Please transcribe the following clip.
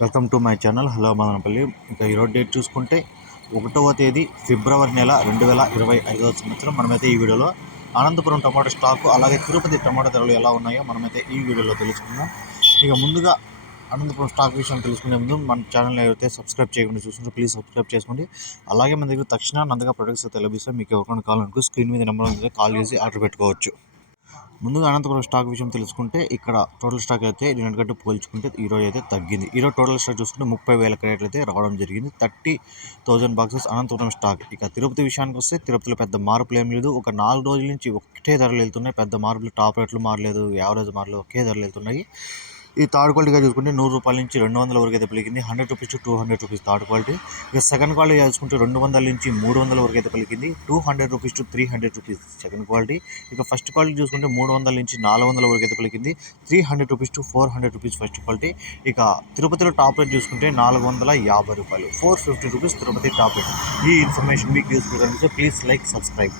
Welcome to my channel. Hello Madanapalle. ఇక ఈరోజు date చూసుకుంటే ఒకటవ తేదీ ఫిబ్రవరి నెల రెండు వేల ఇరవై ఐదవ సంవత్సరం. మనమైతే ఈ వీడియోలో అనంతపురం టమాటో స్టాకు అలాగే తిరుపతి టమాటో ధరలు ఎలా ఉన్నాయో మనమైతే ఈ వీడియోలో తెలుసుకుందాం. ఇక ముందుగా అనంతపురం స్టాక్ విషయం తెలుసుకునే ముందు మన ఛానల్ అయితే సబ్స్క్రైబ్ చేయకుండా చూస్తుంటే ప్లీజ్ సబ్స్క్రైబ్ చేసుకోండి. అలాగే మన దగ్గర తక్షణ నందగా ప్రొడక్ట్స్ అయితే లభిస్తాయి. మీకు ఎవరికైనా కావాలనుకో స్క్రీన్ మీద నెంబర్ కాల్ చేసి ఆర్డర్ పెట్టుకోవచ్చు. ముందుగా అనంతపురం స్టాక్ విషయం తెలుసుకుంటే ఇక్కడ టోటల్ స్టాక్ అయితే నిన్నటికంటే పోల్చుకుంటే ఈరోజు అయితే తగ్గింది. ఈరోజు టోటల్ స్టాక్ చూసుకుంటే ముప్పై వేల క్రేట్లు అయితే రావడం జరిగింది. Thirty thousand boxes Anantapur stock. ఇక తిరుపతి విషయానికి వస్తే తిరుపతిలో పెద్ద మార్పులు ఏం లేదు. ఒక నాలుగు రోజుల నుంచి ఒకటే ధరలు వెళ్తున్నాయి. పెద్ద మార్పులు టాప్ రేట్లు మారలేదు. యావరేజ్ మారలేదు ఒకే ధరలు వెళ్తున్నాయి. ఈ థర్డ్ క్వాలిటీగా చూసుకుంటే నూరు రూపాయల నుంచి రెండు వందల వరకు అయితే పలికింది. Hundred rupees to two hundred rupees third quality. ఇక సెకండ్ క్వాలిటీ చూసుకుంటే రెండు వందల నుంచి మూడు వందల వరకు అయితే పలికింది. Two hundred rupees to three hundred rupees second quality. ఇక ఫస్ట్ క్వాలిటీ చూసుకుంటే మూడు వందల నుంచి నాలుగు వందల వరకు అయితే పలికింది. Three hundred rupees to four hundred rupees first quality. ఇక తిరుపతిలో టాప్ రేట్ చూసుకుంటే నాలుగు వందల యాభై రూపాయలు. Four fifty rupees Tirupati top rate. ఈ ఇన్ఫర్మేషన్ మీకు యూస్ఫుల్ కనిపిస్తే ప్లీజ్ లైక్ సబ్స్క్రైబ్.